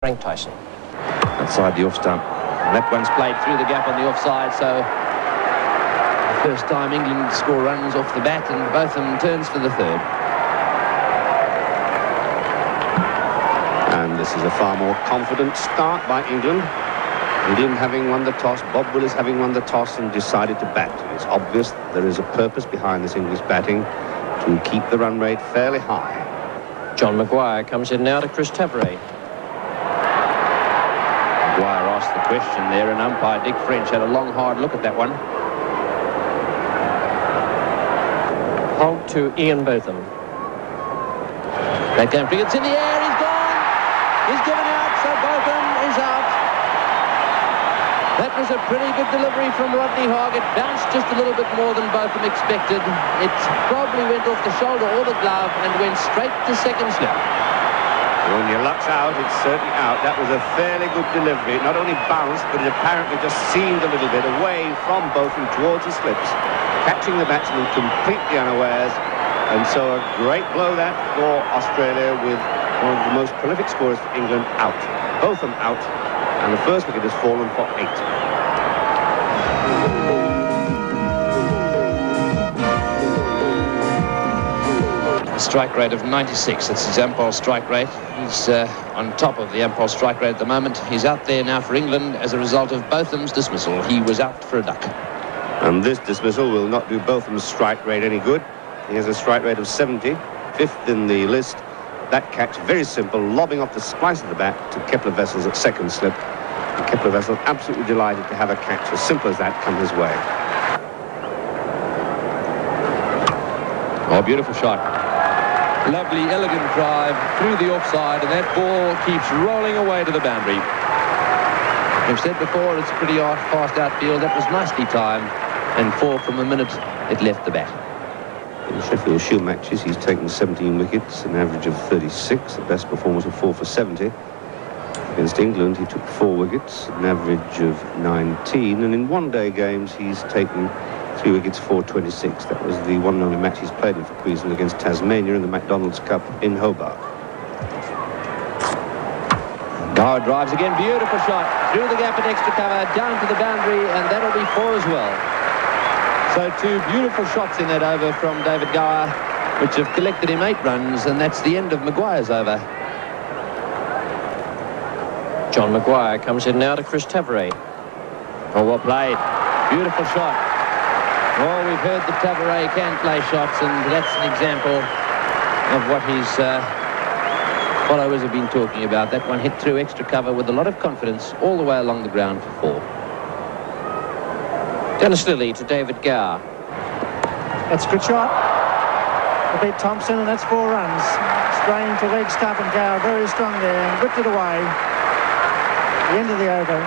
Frank Tyson. Outside the off stump. That one's played through the gap on the offside, so the first time England score runs off the bat, and Botham turns for the third. And this is a far more confident start by England. England having won the toss, Bob Willis having won the toss and decided to bat. It's obvious there is a purpose behind this English batting to keep the run rate fairly high. John Maguire comes in now to Chris Taveret. Maguire asked the question there, and umpire Dick French had a long, hard look at that one. Hold to Ian Botham. That game cricket's in the air, he's gone! He's given out, so Botham is out. That was a pretty good delivery from Rodney Hogg. It bounced just a little bit more than Botham expected. It probably went off the shoulder or the glove and went straight to second slip. When your luck's out, it's certainly out. That was a fairly good delivery. It not only bounced, but it apparently just seemed a little bit away from Botham towards the slips, catching the batsman completely unawares. And so a great blow that for Australia, with one of the most prolific scorers for England out. Botham out, and the first wicket has fallen for 8. Strike rate of 96. That's his Ampol strike rate. He's on top of the Ampol strike rate at the moment. He's out there now for England as a result of Botham's dismissal. He was out for a duck. And this dismissal will not do Botham's strike rate any good. He has a strike rate of 70, 5th in the list. That catch, very simple, lobbing off the splice of the bat to Kepler Wessels at second slip. And Kepler Wessels absolutely delighted to have a catch as simple as that come his way. Oh, beautiful shot. Lovely, elegant drive through the offside, and that ball keeps rolling away to the boundary. We've said before, it's a pretty fast outfield. That was nicely timed, and 4 from the minute it left the bat. In Sheffield Shield matches, he's taken 17 wickets, an average of 36, the best performance of 4 for 70. Against England, he took 4 wickets, an average of 19, and in one-day games, he's taken 3 wickets, 4-26. That was the one and only match he's played in for Queensland against Tasmania in the McDonald's Cup in Hobart. Gower drives again, beautiful shot through the gap at extra cover, down to the boundary, and that'll be 4 as well. So 2 beautiful shots in that over from David Gower, which have collected him 8 runs, and that's the end of Maguire's over. John Maguire comes in now to Chris Taveret. Oh, well played. Beautiful shot. Oh, we've heard that Taveret can play shots, and that's an example of what his followers have been talking about. That one hit through extra cover with a lot of confidence all the way along the ground for 4. Dennis Lilly to David Gower. That's a good shot. To beat Thompson, and that's 4 runs. Straying to leg stump, and Gower very strong there and whipped it away. The end of the over.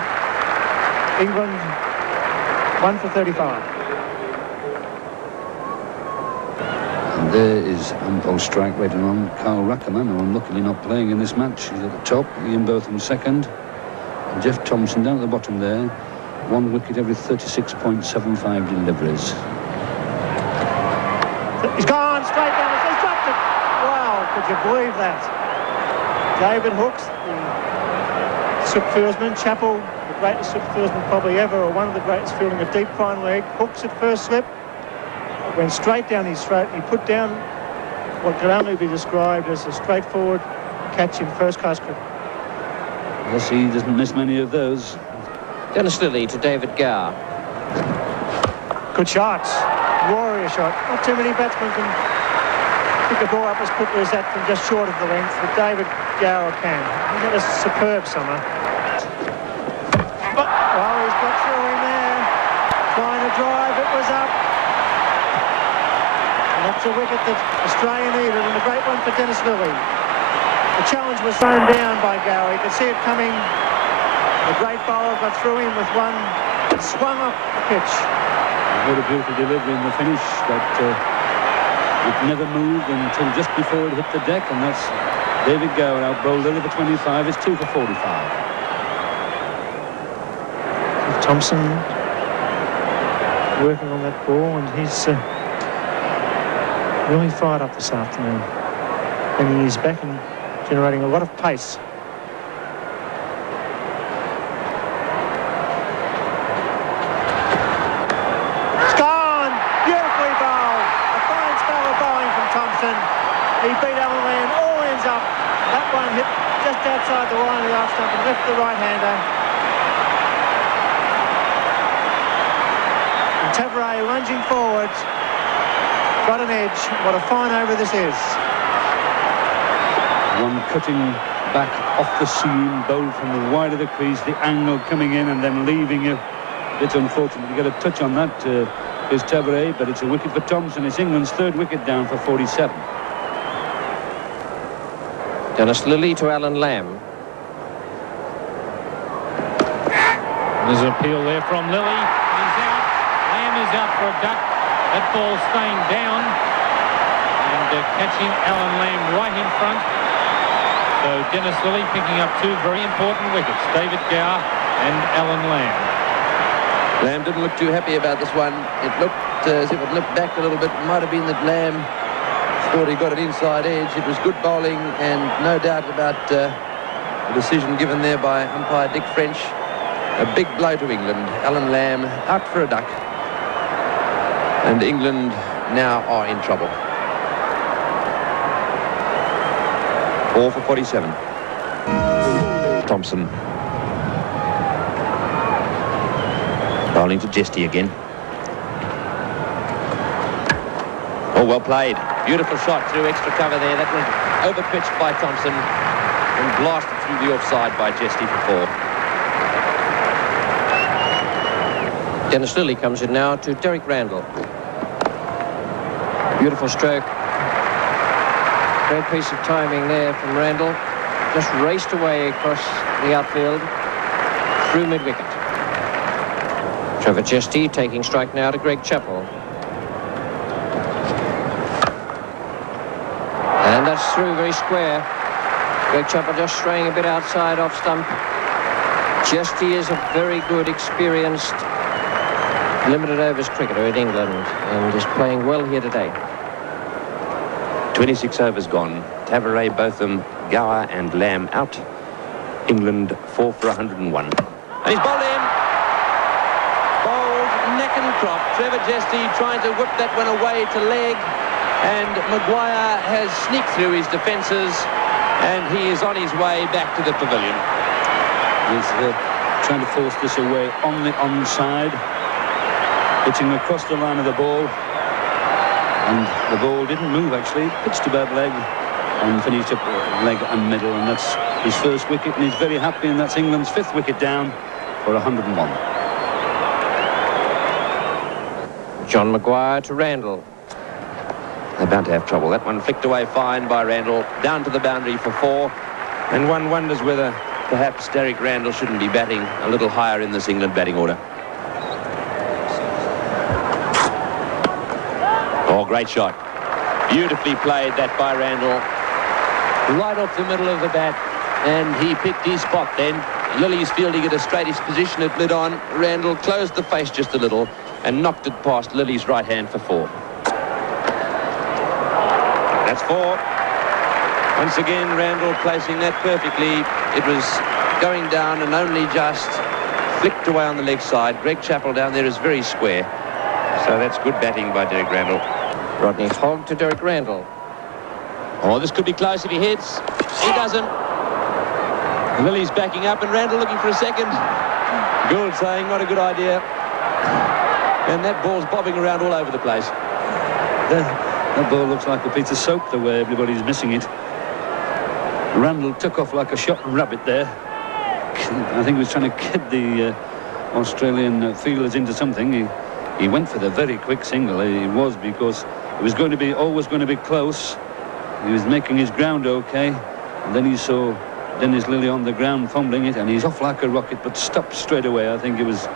England 1 for 35. And there is Ampol strike rate on Carl Rackerman, who unluckily not playing in this match. He's at the top, Ian Botham second, and Jeff Thompson down at the bottom there. 1 wicket every 36.75 deliveries. He's gone straight down. He's dropped it. Wow, could you believe that? David Hooks, the slip fieldsman. Chappell, the greatest slip fieldsman probably ever, or one of the greatest, fielding a deep fine leg. Hooks at first slip. It went straight down his throat. He put down what could only be described as a straightforward catch in first-class cricket. Yes, he doesn't miss many of those. Dennis Lilly to David Gower. Good shots. Warrior shot. Not too many batsmen can pick the ball up as quickly as that from just short of the length, but David Gower can. He's had a superb summer. Oh, he's got through in there. Trying to drive. It was up. And that's a wicket that Australia needed, and a great one for Dennis Lilly. The challenge was thrown down by Gower. You could see it coming. The great bowler got through him with one and swung up the pitch. What a beautiful delivery in the finish. That it never moved until just before it hit the deck, and that's David Gower out bowled Lilly for 25. It's 2 for 45. Thompson working on that ball, and he's really fired up this afternoon. And he's back and generating a lot of pace. He beat Alan Lamb, all ends up. That one hit just outside the line of the off stump and left the right-hander. And Tavare lunging forward, got an edge. What a fine over this is. One cutting back off the seam, bowled from the wide of the crease, the angle coming in and then leaving you. It's unfortunate to get a touch on that, is Tavare, but it's a wicket for Thompson. It's England's third wicket down for 47. Dennis Lillee to Alan Lamb. There's an appeal there from Lillee. He's out. Lamb is out for a duck. That ball staying down and catching Alan Lamb right in front. So Dennis Lillee picking up two very important wickets, David Gower and Alan Lamb. Lamb didn't look too happy about this one. It looked as if it limped back a little bit. It might have been that Lamb thought he got an inside edge. It was good bowling and no doubt about the decision given there by umpire Dick French. A big blow to England. Alan Lamb out for a duck. And England now are in trouble. 4 for 47. Thompson. Bowling to Jesty again. Oh, well played. Beautiful shot through extra cover there. That went over-pitched by Thompson and blasted through the offside by Jesty for 4. Dennis Lillee comes in now to Derek Randall. Beautiful stroke. Great piece of timing there from Randall. Just raced away across the outfield through mid-wicket. Trevor Jesty taking strike now to Greg Chappell. And that's through very square. Greg Chappell just straying a bit outside off stump. Jesty is a very good, experienced limited overs cricketer in England and is playing well here today. 26 overs gone. Tavare, Botham, Gower and Lamb out. England 4 for 101. And he's bowled in. Bowled neck and crop. Trevor Jesty trying to whip that one away to leg. And Maguire has sneaked through his defences and he is on his way back to the pavilion. He's trying to force this away on the onside. Pitching across the line of the ball. And the ball didn't move, actually. Pitched about leg and finished up leg and middle. And that's his first wicket. And he's very happy. And that's England's fifth wicket down for 101. John Maguire to Randall. They're bound to have trouble. That one flicked away fine by Randall. Down to the boundary for 4. And one wonders whether perhaps Derek Randall shouldn't be batting a little higher in this England batting order. Oh, great shot. Beautifully played that by Randall. Right off the middle of the bat. And he picked his spot then. Lillee's fielding at a straightish position at mid-on. Randall closed the face just a little and knocked it past Lillee's right hand for 4. That's 4. Once again, Randall placing that perfectly. It was going down and only just flicked away on the leg side. Greg Chappell down there is very square. So that's good batting by Derek Randall. Rodney Hogg to Derek Randall. Oh, this could be close if he hits. He doesn't. Lillee's backing up and Randall looking for a second. Gould saying not a good idea. And that ball's bobbing around all over the place. That ball looks like a piece of soap the way everybody's missing it. Randall took off like a shot rabbit there. I think he was trying to kid the Australian fielders into something. He went for the very quick single. He was, because it was going to be always going to be close. He was making his ground okay. And then he saw Dennis Lillee on the ground fumbling it, and he's off like a rocket, but stopped straight away. I think it was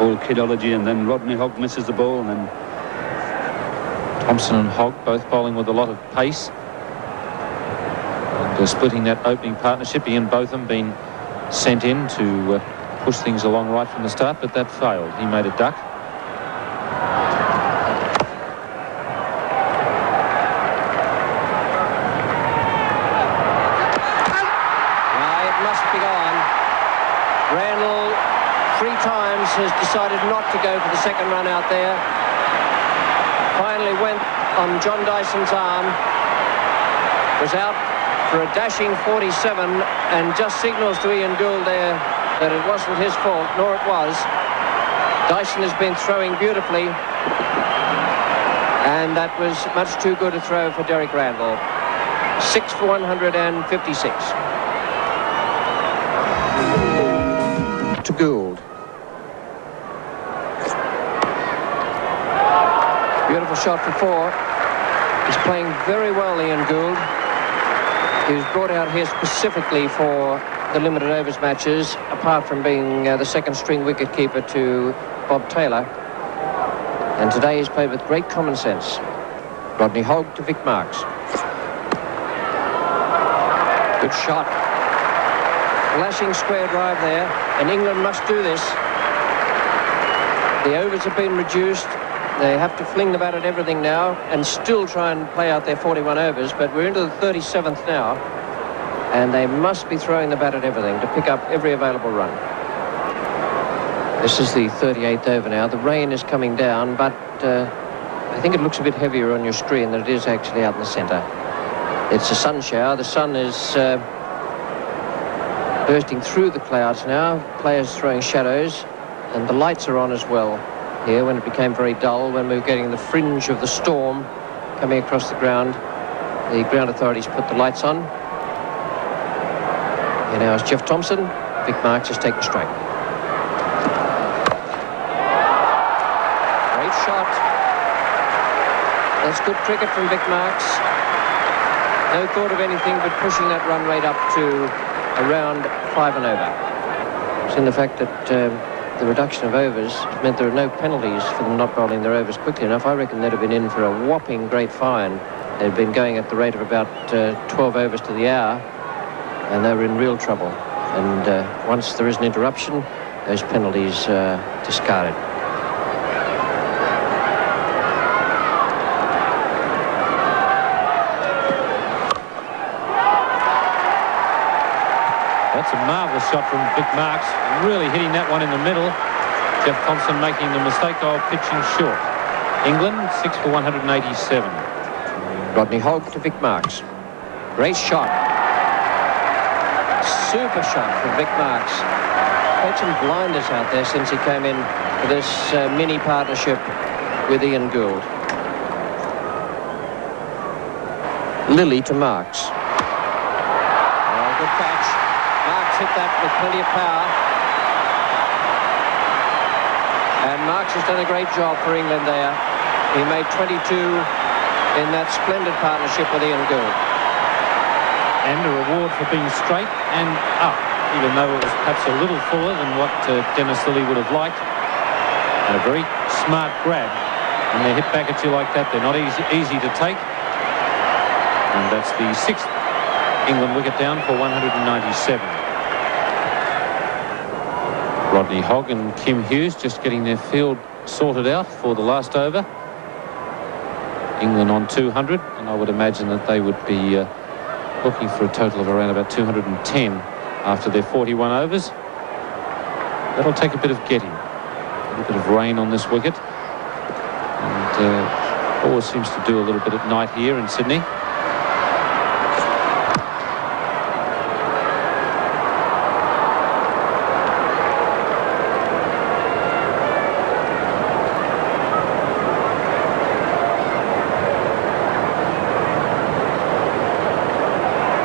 all kidology, and then Rodney Hogg misses the ball, and then Thompson and Hogg both bowling with a lot of pace. And splitting that opening partnership. Ian Botham been sent in to push things along right from the start, but that failed. He made a duck. Randall 3 times has decided not to go for the second run out there. Finally went on John Dyson's arm. was out for a dashing 47 and just signals to Ian Gould there that it wasn't his fault, nor it was. Dyson has been throwing beautifully, and that was much too good a throw for Derek Randall. 6 for 156. To Gould. Beautiful shot for 4. He's playing very well, Ian Gould. He was brought out here specifically for the limited overs matches, apart from being the second string wicketkeeper to Bob Taylor. And today he's played with great common sense. Rodney Hogg to Vic Marks. Good shot. Flashing square drive there, and England must do this. The overs have been reduced. They have to fling the bat at everything now and still try and play out their 41 overs, but we're into the 37th now, and they must be throwing the bat at everything to pick up every available run. This is the 38th over now. The rain is coming down, but I think it looks a bit heavier on your screen than it is actually out in the centre. It's a sun shower. The sun is bursting through the clouds now. Players throwing shadows, and the lights are on as well here when it became very dull, when we were getting the fringe of the storm coming across the ground. The ground authorities put the lights on. Here now is Jeff Thompson. Vic Marks has taken strike. Great shot. That's good cricket from Vic Marks. No thought of anything but pushing that run rate up to around 5 and over. It's in the fact that the reduction of overs meant there are no penalties for them not bowling their overs quickly enough. I reckon they'd have been in for a whopping great fine. They'd been going at the rate of about 12 overs to the hour, and they were in real trouble. And once there is an interruption, those penalties are discarded. That's a marvellous shot from Vic Marks, really hitting that one in the middle. Jeff Thompson making the mistake of pitching short. England 6 for 187. Rodney Hogg to Vic Marks. Great shot. Super shot from Vic Marks. Had some blinders out there since he came in for this mini partnership with Ian Gould. Lilly to Marks. Oh, good catch. Marks hit that with plenty of power. And Marks has done a great job for England there. He made 22 in that splendid partnership with Ian Gould. And a reward for being straight and up, even though it was perhaps a little fuller than what Dennis Lilly would have liked. And a very smart grab. When they hit back at you like that, they're not easy to take. And that's the 6th England wicket down for 197. Rodney Hogg and Kim Hughes just getting their field sorted out for the last over. England on 200, and I would imagine that they would be looking for a total of around about 210 after their 41 overs. That'll take a bit of getting. A little bit of rain on this wicket. And always seems to do a little bit at night here in Sydney.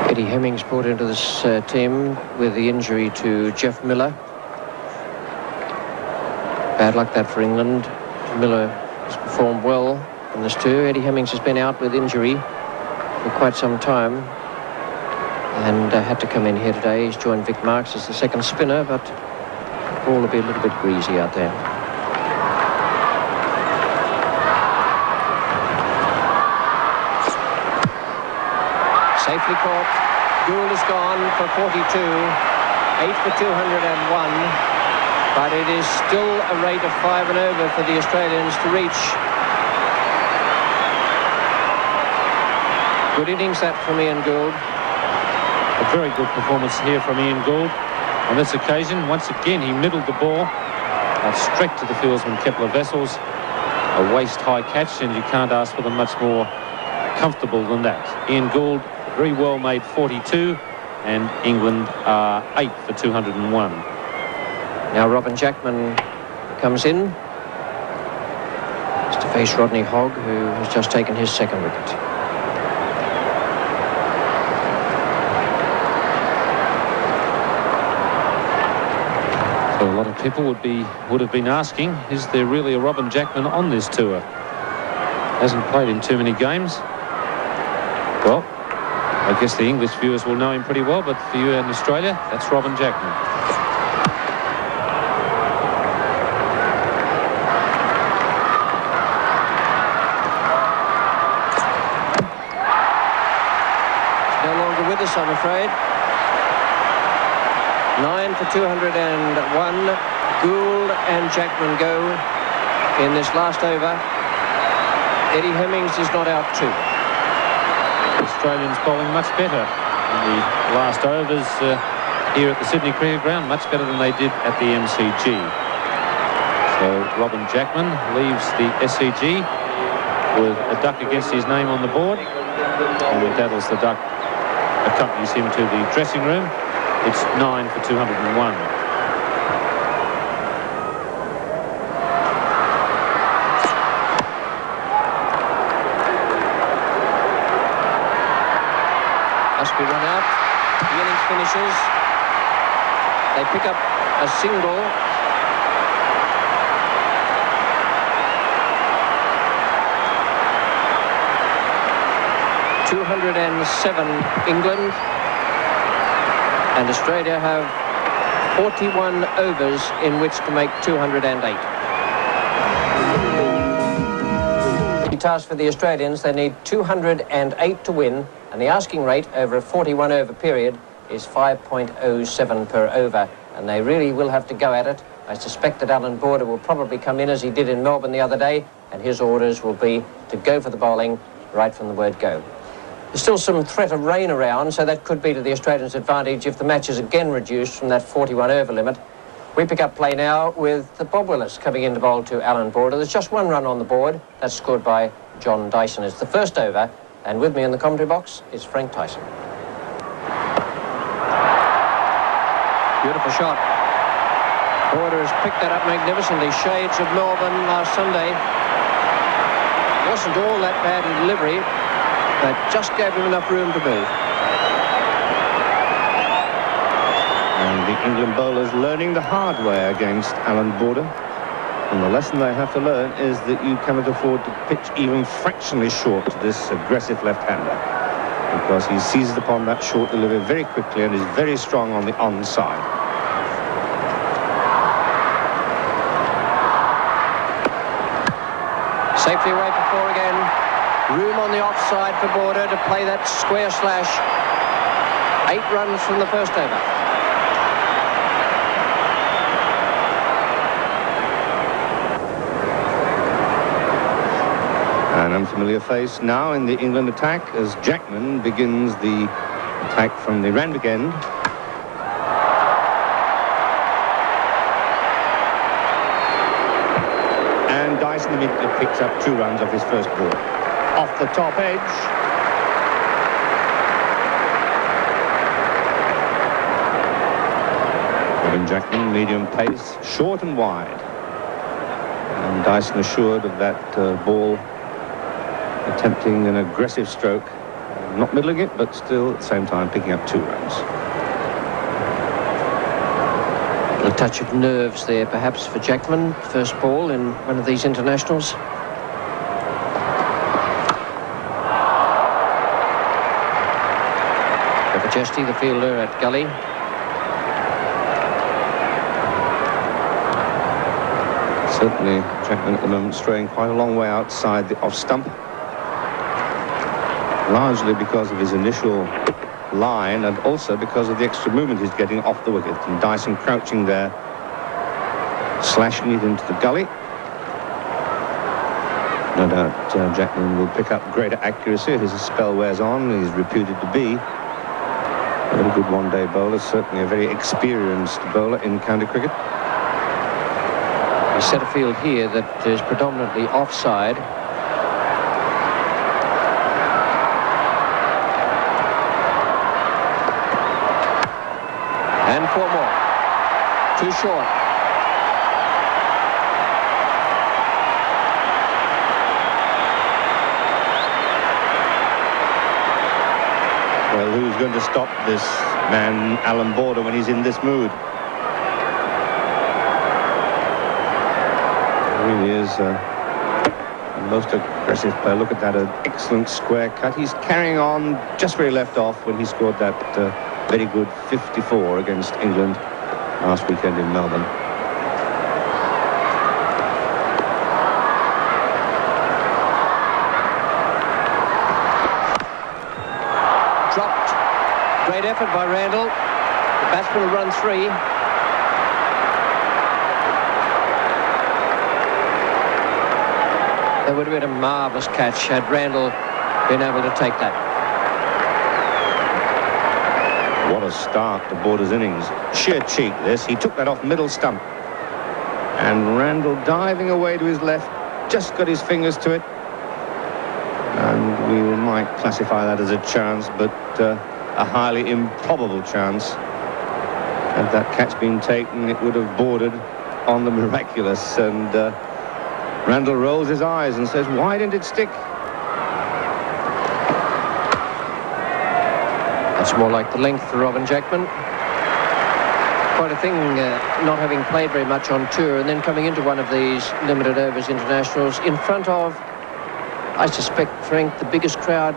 Eddie Hemmings brought into this team with the injury to Jeff Miller. Bad luck that for England. Miller has performed well in this too. Eddie Hemmings has been out with injury for quite some time and had to come in here today. He's joined Vic Marks as the second spinner, but the ball will be a little bit greasy out there. Safely caught. Gould is gone for 42. 8 for 201. But it is still a rate of 5 and over for the Australians to reach. Good innings that from Ian Gould. A very good performance here from Ian Gould. On this occasion, once again, he middled the ball straight to the fieldsman Kepler Wessels. A waist-high catch, and you can't ask for them much more comfortable than that. Ian Gould, very well made 42, and England are 8 for 201. Now Robin Jackman comes in. It's to face Rodney Hogg, who has just taken his second wicket. So a lot of people would have been asking, is there really a Robin Jackman on this tour? Hasn't played in too many games. Well, I guess the English viewers will know him pretty well, but for you in Australia, that's Robin Jackman. He's no longer with us, I'm afraid. 9 for 201. Gould and Jackman go in this last over. Eddie Hemmings is not out too. Australians bowling much better in the last overs here at the Sydney Cricket Ground, much better than they did at the MCG. So Robin Jackman leaves the SCG with a duck against his name on the board, and Daddles the duck accompanies him to the dressing room. It's 9 for 201. Must be run out. The innings finishes. They pick up a single. .207 England. And Australia have 41 overs in which to make 208. The task for the Australians, they need 208 to win, and the asking rate over a 41 over period is 5.07 per over, and they really will have to go at it. I suspect that Alan Border will probably come in as he did in Melbourne the other day, and his orders will be to go for the bowling right from the word go. There's still some threat of rain around, so that could be to the Australians' advantage if the match is again reduced from that 41 over limit. We pick up play now with Bob Willis coming in to bowl to Alan Border. There's just one run on the board. That's scored by John Dyson. It's the first over, and with me in the commentary box is Frank Tyson. Beautiful shot. Border has picked that up magnificently. Shades of Melbourne last Sunday. Wasn't all that bad in delivery, but just gave him enough room to move. And the England bowlers learning the hard way against Alan Border. And the lesson they have to learn is that you cannot afford to pitch even fractionally short to this aggressive left-hander, because he seizes upon that short delivery very quickly and is very strong on the onside. Safely away for 4 again. Room on the offside for Border to play that square slash. 8 runs from the first over. An unfamiliar face now in the England attack as Jackman begins the attack from the Randwick end. And Dyson immediately picks up 2 runs off his first ball. Off the top edge. Robin Jackman, medium pace, short and wide. And Dyson assured of that ball, attempting an aggressive stroke, not middling it, but still at the same time picking up 2 runs. A touch of nerves there, perhaps, for Jackman. First ball in one of these internationals. Majesty, the fielder at Gully. Certainly, Jackman at the moment straying quite a long way outside the off stump, largely because of his initial line and also because of the extra movement he's getting off the wicket. And Dyson crouching there, slashing it into the gully. No doubt Jackman will pick up greater accuracy as his spell wears on. He's reputed to be a very good one-day bowler, certainly a very experienced bowler in county cricket. We set a field here that is predominantly offside. 4 more. Too short. Well, who's going to stop this man, Alan Border, when he's in this mood? He really is the most aggressive player. Look at that, an excellent square cut. He's carrying on just where he left off when he scored that very good 54 against England last weekend in Melbourne. Dropped. Great effort by Randall. The batsman will run 3. That would have been a marvellous catch had Randall been able to take that. What a start to Border's innings. Sheer cheek, this. He took that off middle stump. And Randall diving away to his left, just got his fingers to it. And we might classify that as a chance, but a highly improbable chance. Had that catch been taken, it would have bordered on the miraculous. And Randall rolls his eyes and says, why didn't it stick? That's more like the length for Robin Jackman. Quite a thing, not having played very much on tour and then coming into one of these limited overs internationals in front of, I suspect, Frank, the biggest crowd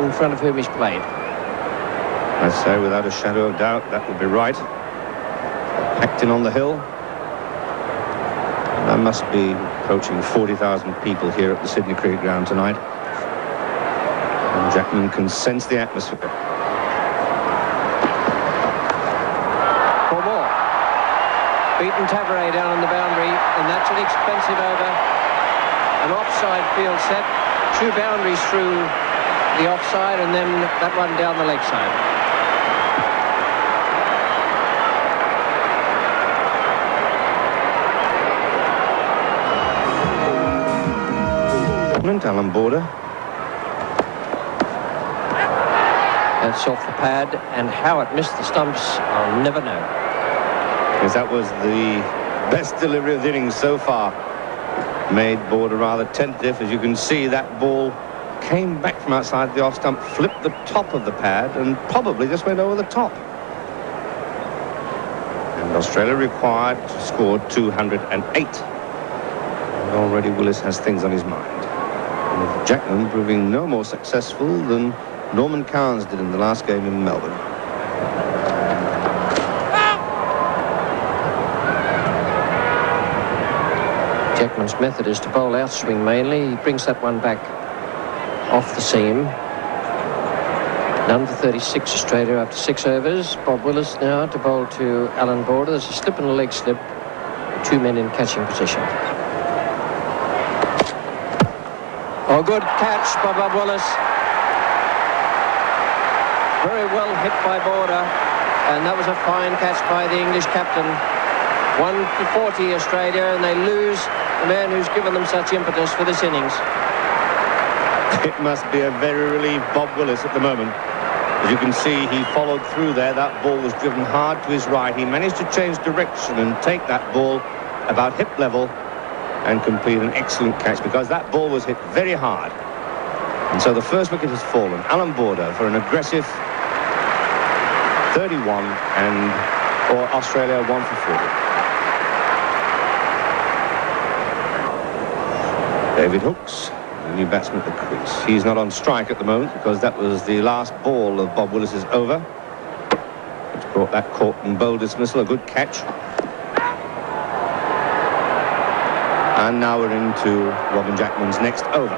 in front of whom he's played. I say, without a shadow of doubt, that would be right. Packed in on the hill. There must be approaching 40,000 people here at the Sydney Cricket Ground tonight. And Jackman can sense the atmosphere. 4 more. Beaten Tavares down on the boundary, and that's an expensive over. An offside field set. 2 boundaries through the offside, and then that one down the leg side. Alan Border. That's off the pad, and how it missed the stumps, I'll never know. Because that was the best delivery of the innings so far. Made Border rather tentative. As you can see, that ball came back from outside the off stump, flipped the top of the pad, and probably just went over the top. And Australia required to score 208. And already Willis has things on his mind. And Jackman proving no more successful than Norman Carnes did in the last game in Melbourne. Jackman's method is to bowl outswing mainly. He brings that one back off the seam. None for 36 Australia after 6 overs. Bob Willis now to bowl to Alan Border. There's a slip and a leg slip. 2 men in catching position. Oh, good catch by Bob Willis. Very well hit by Border. And that was a fine catch by the English captain. 1 for 40 Australia, and they lose the man who's given them such impetus for this innings. It must be a very relieved Bob Willis at the moment. As you can see, he followed through there. That ball was driven hard to his right. He managed to change direction and take that ball about hip level and complete an excellent catch, because that ball was hit very hard. And so the first wicket has fallen. Alan Border for an aggressive 31, and or Australia 1 for 40. David Hooks, the new batsman at the crease. He's not on strike at the moment because that was the last ball of Bob Willis's over, which brought that caught and bowl dismissal. A good catch. And now we're into Robin Jackman's next over.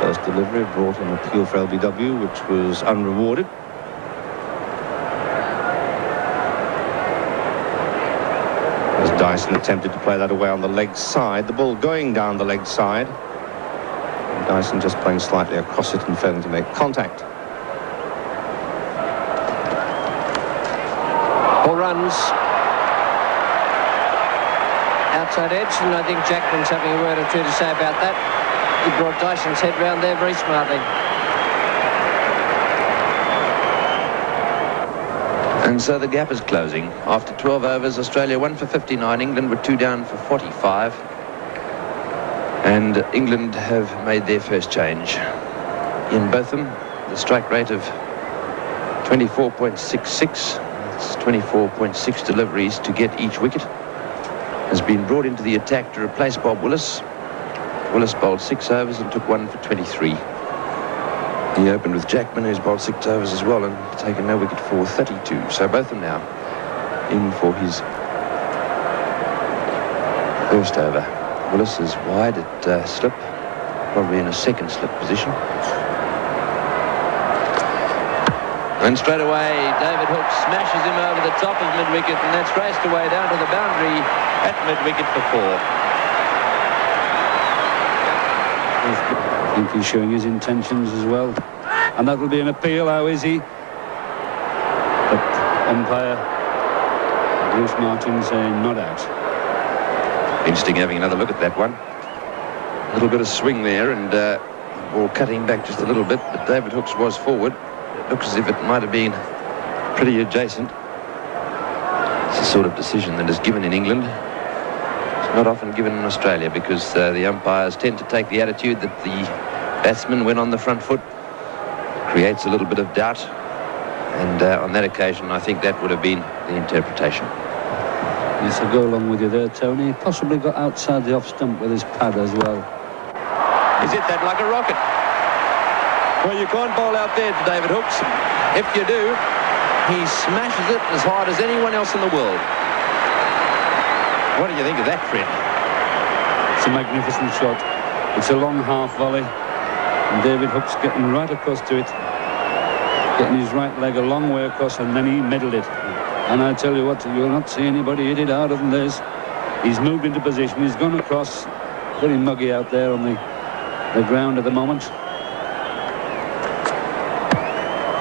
First delivery brought an appeal for LBW, which was unrewarded. As Dyson attempted to play that away on the leg side, the ball going down the leg side. And Dyson just playing slightly across it and failing to make contact. 4 runs. Outside edge, and I think Jackman's having a word or two to say about that. He brought Dyson's head round there very smartly. And so the gap is closing. After 12 overs, Australia 1 for 59. England were 2 down for 45. And England have made their first change. In Botham, the strike rate of 24.66. That's 24.6 deliveries to get each wicket. Has been brought into the attack to replace Bob Willis. Willis bowled 6 overs and took 1 for 23. He opened with Jackman, who's bowled 6 overs as well and taken no wicket for 32. So both of them now in for his first over. Willis is wide at slip, probably in a second slip position. And straight away, David Hook smashes him over the top of mid-wicket, and that's raced away down to the boundary at mid-wicket for 4. I think he's showing his intentions as well. And that will be an appeal. How is he? But umpire Bruce Martin saying not out. Interesting having another look at that one. A little bit of swing there and ball cutting back just a little bit, but David Hooks was forward. It looks as if it might have been pretty adjacent. It's the sort of decision that is given in England. It's not often given in Australia because the umpires tend to take the attitude that the batsman went on the front foot. Creates a little bit of doubt. And on that occasion, I think that would have been the interpretation. Yes, I go along with you there, Tony. He possibly got outside the off stump with his pad as well. He's hit that like a rocket. Well, you can't bowl out there to David Hooks. If you do, he smashes it as hard as anyone else in the world. What do you think of that, Fred? It's a magnificent shot. It's a long half volley. And David Hooks getting right across to it. Getting his right leg a long way across, and then he middled it. And I tell you what, you'll not see anybody hit it harder than this. He's moved into position. He's gone across. Very muggy out there on the ground at the moment.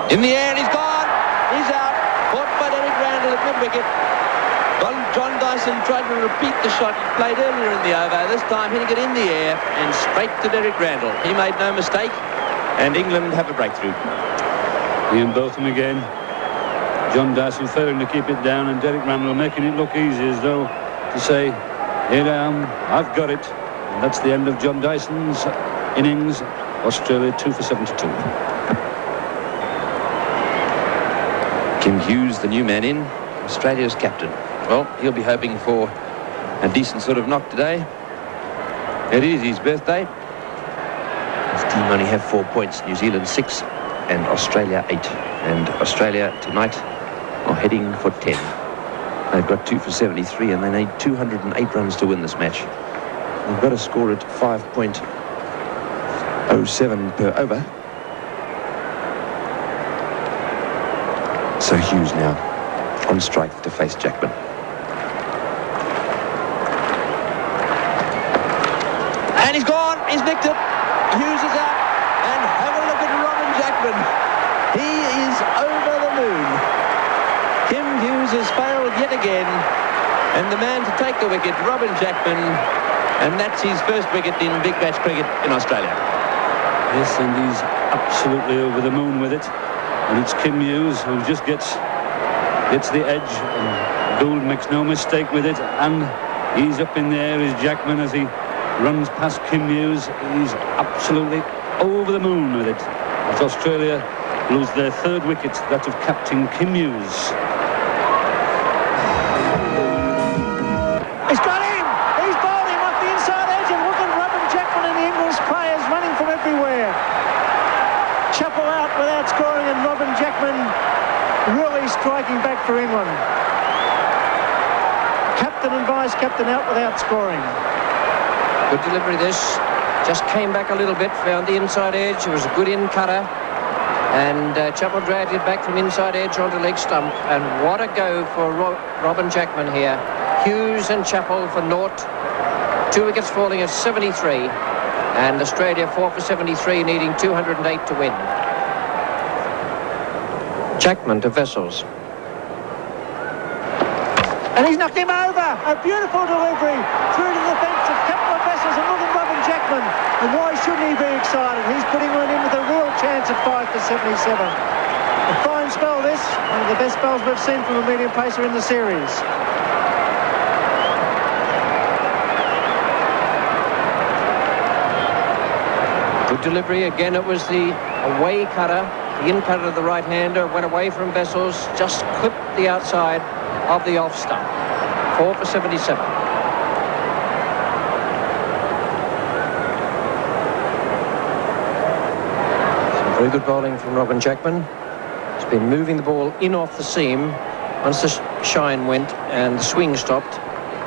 In the air, and he's gone. He's out. Caught by Derek Randall at mid-wicket. John Dyson tried to repeat the shot he played earlier in the over. This time hitting it in the air and straight to Derek Randall. He made no mistake, and England have a breakthrough. Ian Botham again. John Dyson failing to keep it down, and Derek Randall making it look easy, as though to say, here I am, I've got it. And that's the end of John Dyson's innings. Australia 2 for 72. Kim Hughes, the new man in, Australia's captain. Well, he'll be hoping for a decent sort of knock today. It is his birthday. His team only have 4 points, New Zealand 6 and Australia 8. And Australia tonight are heading for 10. They've got 2 for 73 and they need 208 runs to win this match. They've got to score at 5.07 per over. So Hughes now on strike to face Jackman. And he's gone. He's nicked it. Hughes is out. And have a look at Robin Jackman. He is over the moon. Kim Hughes has failed yet again. And the man to take the wicket, Robin Jackman. And that's his first wicket in big match cricket in Australia. Yes, and he's absolutely over the moon with it. And it's Kim Hughes who just gets the edge. And Gould makes no mistake with it. And he's up in the air as Jackman as he runs past Kim Hughes. He's absolutely over the moon with it. As Australia lose their third wicket, that of captain Kim Hughes. He's got him! He's bowled him off the inside edge, and look at Robin Jackman and the English players running from everywhere. Chappell out without scoring, and Robin Jackman really striking back for England. Captain and vice-captain out without scoring. Good delivery this. Just came back a little bit, found the inside edge. It was a good in-cutter. And Chappell dragged it back from inside edge onto leg stump. And what a go for Robin Jackman here. Hughes and Chappell for naught. 2 wickets falling at 73. And Australia 4 for 73, needing 208 to win. Jackman to Vessels. And he's knocked him over. A beautiful delivery through to the fence of Captain Vessels, and look at Robin Jackman. And why shouldn't he be excited? He's putting one in with a real chance at 5 for 77. A fine spell there. this. One of the best spells we've seen from a medium pacer in the series. Good delivery. Again, it was the away cutter. The in cutter of the right-hander went away from Bessels, just clipped the outside of the off stump. 4 for 77. Some very good bowling from Robin Jackman. He's been moving the ball in off the seam. Once the shine went and the swing stopped,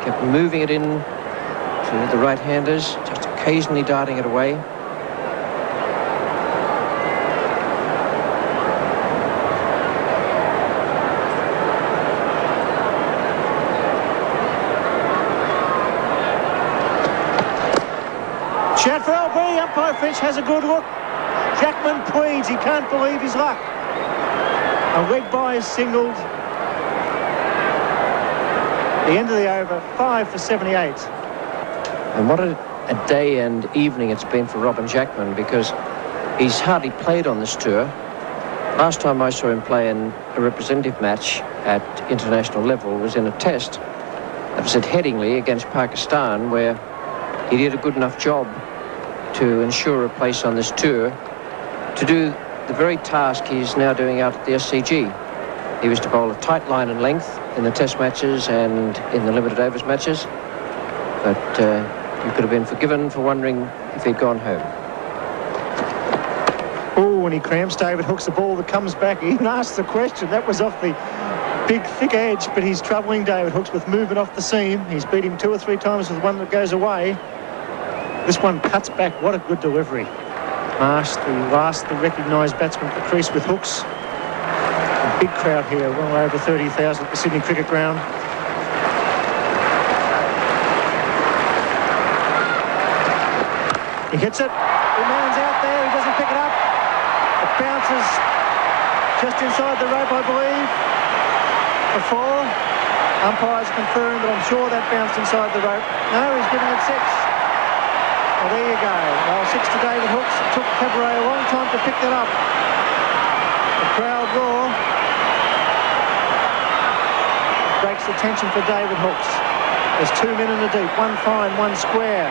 kept moving it in to the right-handers, just occasionally darting it away. Shout for LB, umpire Finch has a good look. Jackman pleads, he can't believe his luck. A red bye is singled. The end of the over, 5 for 78. And what a day and evening it's been for Robin Jackman, because he's hardly played on this tour. Last time I saw him play in a representative match at international level was in a test. That was at Headingley against Pakistan, where he did a good enough job to ensure a place on this tour to do the very task he's now doing out at the SCG. He was to bowl a tight line and length in the test matches and in the limited overs matches, but you could have been forgiven for wondering if he'd gone home. Oh, when he cramps David Hooks, the ball that comes back, he even asked the question. That was off the big, thick edge, but he's troubling David Hooks with movement off the seam. He's beat him 2 or 3 times with one that goes away. This one cuts back. What a good delivery. Marsh, the last, the recognised batsman at the crease with Hooks. A big crowd here, well over 30,000 at the Sydney Cricket Ground. He hits it. The man's out there. He doesn't pick it up. It bounces just inside the rope, I believe. Before. Umpires conferring, but I'm sure that bounced inside the rope. No, he's giving it 6. Well, there you go. Well, 6 to David Hooks. It took Cabaret a long time to pick that up. The crowd roar. Breaks the tension for David Hooks. There's 2 men in the deep. 1 fine, 1 square.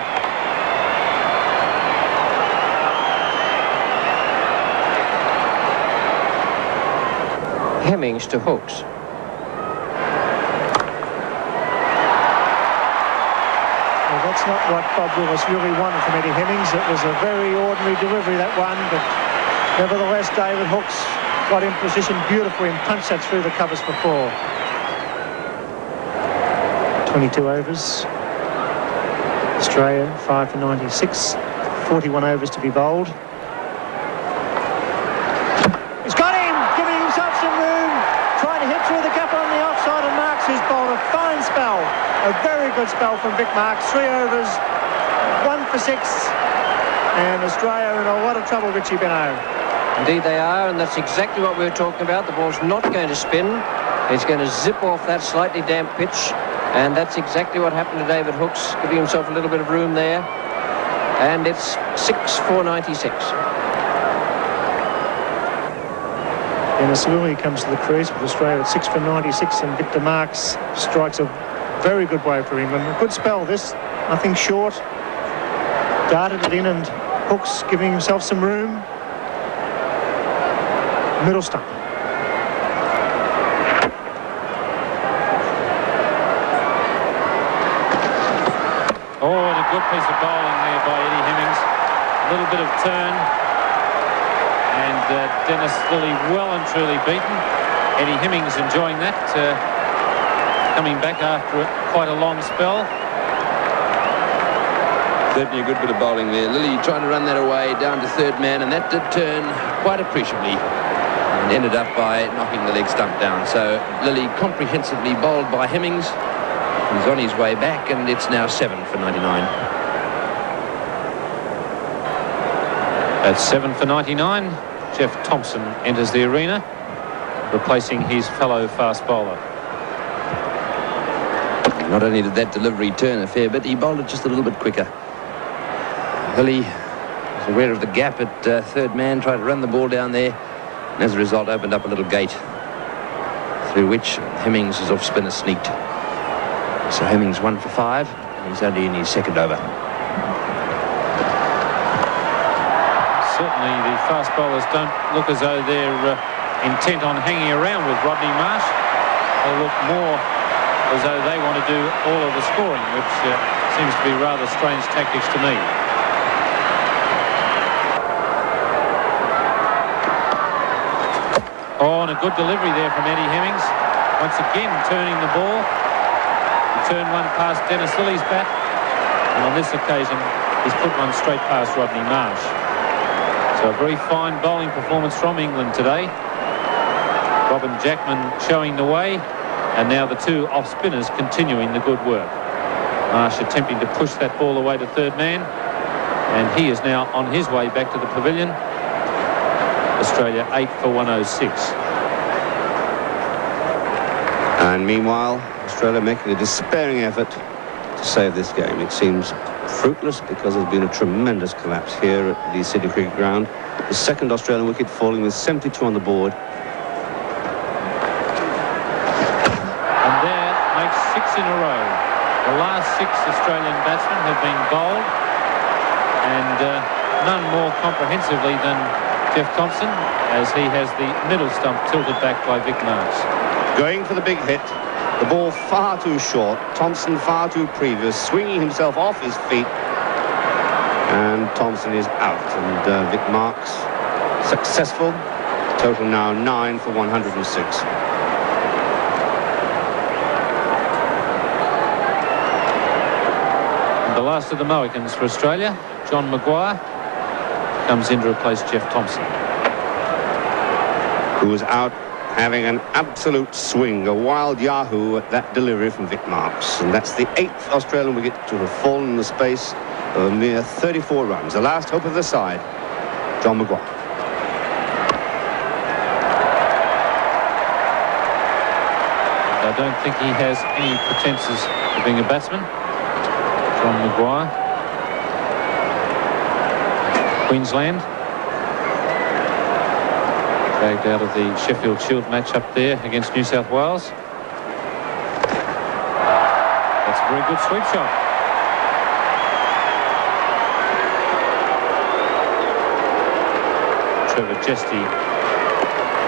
Hemmings to Hooks. Well, that's not what Bob Willis really wanted from Eddie Hemmings. It was a very ordinary delivery, that one, but nevertheless, David Hooks got in position beautifully and punched that through the covers for 4. 22 overs. Australia, 5 for 96. 41 overs to be bowled. He's got him! Giving himself some room. Trying to hit through the gap on the offside, and Marks, who's bowled a fine spell. A very good spell from Vic Marks. 3 overs, 1 for 6. And Australia in a lot of trouble, Richie Beno. Indeed they are, and that's exactly what we were talking about. The ball's not going to spin. It's going to zip off that slightly damp pitch. And that's exactly what happened to David Hooks, giving himself a little bit of room there. And it's 6 for 96. Dennis Lilly comes to the crease with Australia at 6 for 96, and Victor Marks strikes a very good way for England. A good spell, this. Nothing short. Darted it in, and Hooks giving himself some room. Middle stump. Oh, and a good piece of bowling there by Eddie Hemmings. A little bit of turn. And Dennis Lilly well and truly beaten. Eddie Hemmings enjoying that. Coming back after quite a long spell. Certainly a good bit of bowling there. Lilly trying to run that away down to third man, and that did turn quite appreciably. And ended up by knocking the leg stump down. So Lilly comprehensively bowled by Hemmings. He's on his way back, and it's now 7 for 99. At 7 for 99, Jeff Thompson enters the arena, replacing his fellow fast bowler. Not only did that delivery turn a fair bit, he bowled it just a little bit quicker. Lilly was aware of the gap at third man, tried to run the ball down there, and as a result opened up a little gate. through which Hemmings' off-spinner sneaked. So Hemmings 1 for 5, and he's only in his second over. Certainly the fast bowlers don't look as though they're intent on hanging around with Rodney Marsh. They look more as though they want to do all of the scoring, which seems to be rather strange tactics to me. Oh, and a good delivery there from Eddie Hemmings. Once again turning the ball. He turned one past Dennis Lilly's bat, and on this occasion he's put one straight past Rodney Marsh. So a very fine bowling performance from England today. Robin Jackman showing the way, and now the two off-spinners continuing the good work. Marsh attempting to push that ball away to third man, and he is now on his way back to the pavilion. Australia 8 for 106. And meanwhile, Australia making a despairing effort to save this game. It seems fruitless because there's been a tremendous collapse here at the Sydney Cricket Ground. The second Australian wicket falling with 72 on the board. And there makes 6 in a row. The last 6 Australian batsmen have been bowled, and none more comprehensively than Jeff Thompson, as he has the middle stump tilted back by Vic Marsh. Going for the big hit. The ball far too short. Thompson far too previous, swinging himself off his feet. And Thompson is out. And Vic Marks successful. Total now 9 for 106. And the last of the Mohicans for Australia, John Maguire, comes in to replace Jeff Thompson, who was out having an absolute swing, a wild yahoo at that delivery from Vic Marks. And that's the 8th Australian wicket to have fallen in the space of a mere 34 runs. The last hope of the side, John Maguire. I don't think he has any pretences of being a batsman. John Maguire, Queensland, dragged out of the Sheffield Shield match up there against New South Wales. That's a very good sweep shot. Trevor Jesty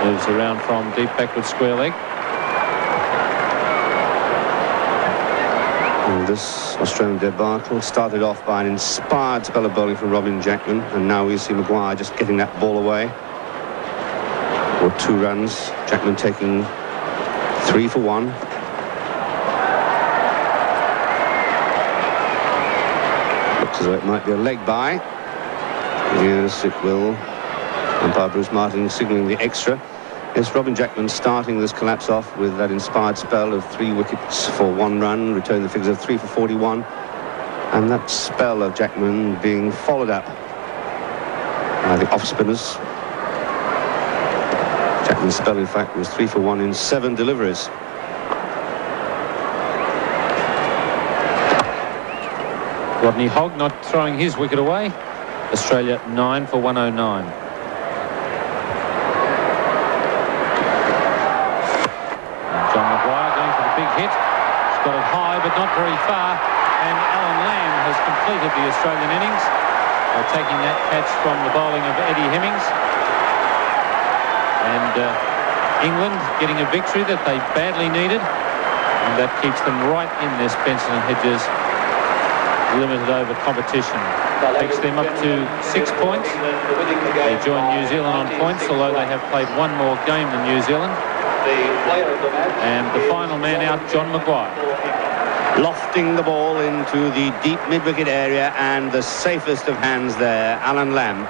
moves around from deep backward square leg. And this Australian debacle started off by an inspired spell of bowling from Robin Jackman, and now we see Maguire just getting that ball away. For 2 runs, Jackman taking 3 for 1. Looks as though it might be a leg by. Yes, it will. Umpire Bruce Martin signalling the extra. Yes, Robin Jackman starting this collapse off with that inspired spell of 3 wickets for 1 run, returning the figures of 3 for 41. And that spell of Jackman being followed up by the off-spinners. Jackman's spell, in fact, was 3 for 1 in 7 deliveries. Rodney Hogg not throwing his wicket away. Australia 9 for 109. John Maguire going for the big hit. He's got it high, but not very far. And Alan Lamb has completed the Australian innings by taking that catch from the bowling of Eddie Hemmings. And England getting a victory that they badly needed, and that keeps them right in this Benson and Hedges limited over competition. Takes them up to 6 points. They join New Zealand on points, although they have played 1 more game than New Zealand. And the final man out, John Maguire. Lofting the ball into the deep mid-wicket area, and the safest of hands there, Alan Lamb.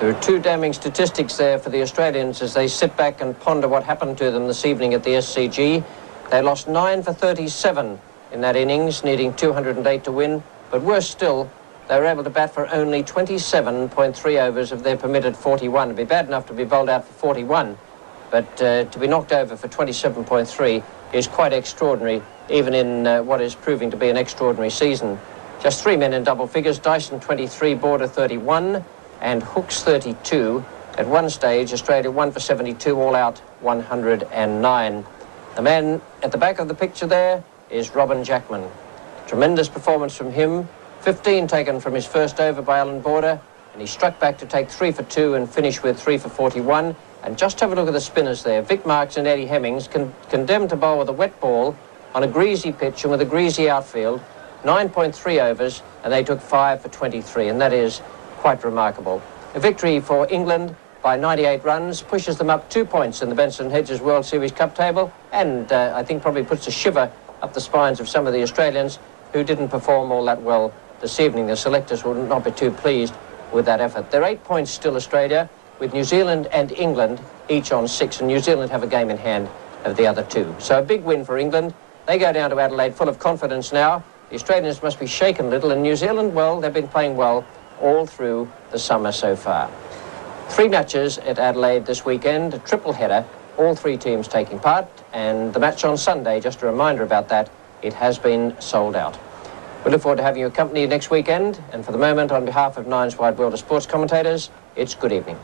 There are 2 damning statistics there for the Australians as they sit back and ponder what happened to them this evening at the SCG. They lost 9 for 37 in that innings, needing 208 to win. But worse still, they were able to bat for only 27.3 overs of their permitted 41. It'd be bad enough to be bowled out for 41, but to be knocked over for 27.3 is quite extraordinary, even in what is proving to be an extraordinary season. Just 3 men in double figures, Dyson 23, Border 31, and Hooks 32. At one stage, Australia 1 for 72, all out 109. The man at the back of the picture there is Robin Jackman. Tremendous performance from him. 15 taken from his first over by Alan Border, and he struck back to take 3 for 2 and finish with 3 for 41. And just have a look at the spinners there. Vic Marks and Eddie Hemmings condemned to bowl with a wet ball on a greasy pitch and with a greasy outfield. 9.3 overs, and they took 5 for 23, and that is quite remarkable. A victory for England by 98 runs pushes them up 2 points in the Benson Hedges World Series Cup table, and I think probably puts a shiver up the spines of some of the Australians who didn't perform all that well this evening. The selectors will not be too pleased with that effort. They're 8 points still, Australia, with New Zealand and England each on 6, and New Zealand have a game in hand of the other 2. So a big win for England. They go down to Adelaide full of confidence now. The Australians must be shaken a little, and New Zealand, well, they've been playing well all through the summer so far. 3 matches at Adelaide this weekend, a triple header, all 3 teams taking part, and the match on Sunday, just a reminder about that, it has been sold out. We look forward to having you accompany next weekend, and for the moment, on behalf of Nine's Wide World of Sports commentators, it's good evening.